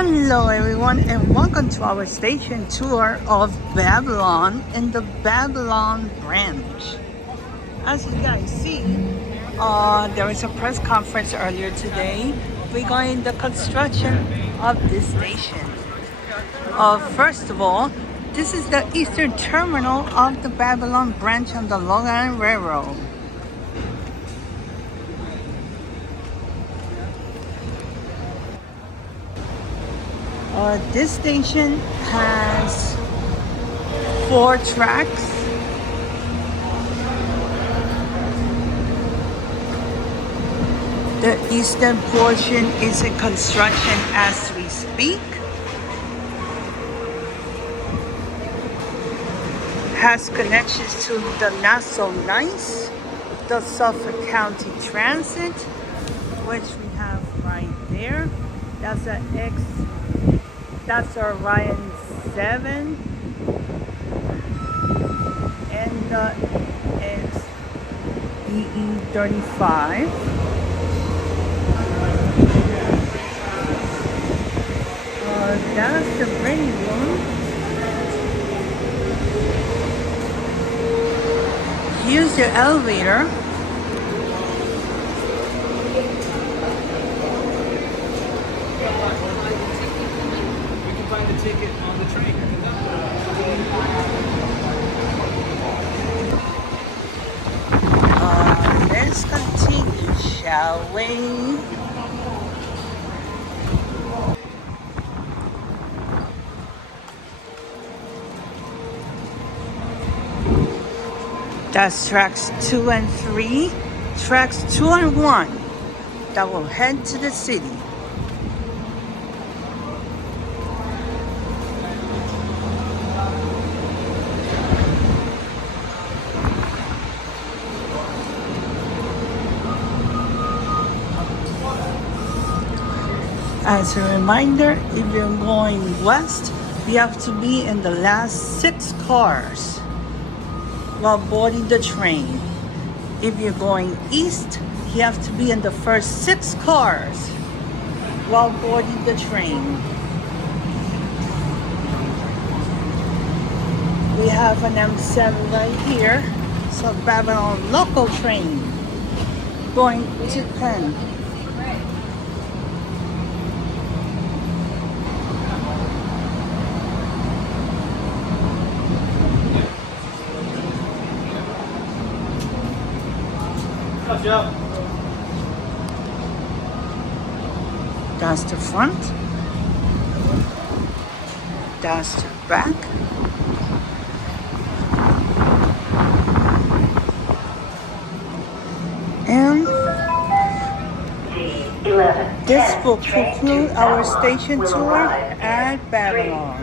Hello everyone and welcome to our station tour of Babylon in the Babylon branch. As you guys see, there was a press conference earlier today regarding the construction of this station. First of all, this is the eastern terminal of the Babylon branch on the Long Island Railroad. This station has 4 tracks. The eastern portion is in construction as we speak. Has connections to the Not So Nice, the Suffolk County Transit, which we have right there. That's our Orion 7, and it's EE35. That's the ready room. Here's your elevator. You can buy the ticket on the train. Let's continue, shall we? That's tracks 2 and 3, tracks 2 and 1 that will head to the city. As a reminder, if you're going west, you have to be in the last 6 cars while boarding the train. If you're going east, you have to be in the first 6 cars while boarding the train. We have an M7 right here. It's a Babylon local train going to Penn. That's the front. That's the back. And this will conclude our station tour at Babylon.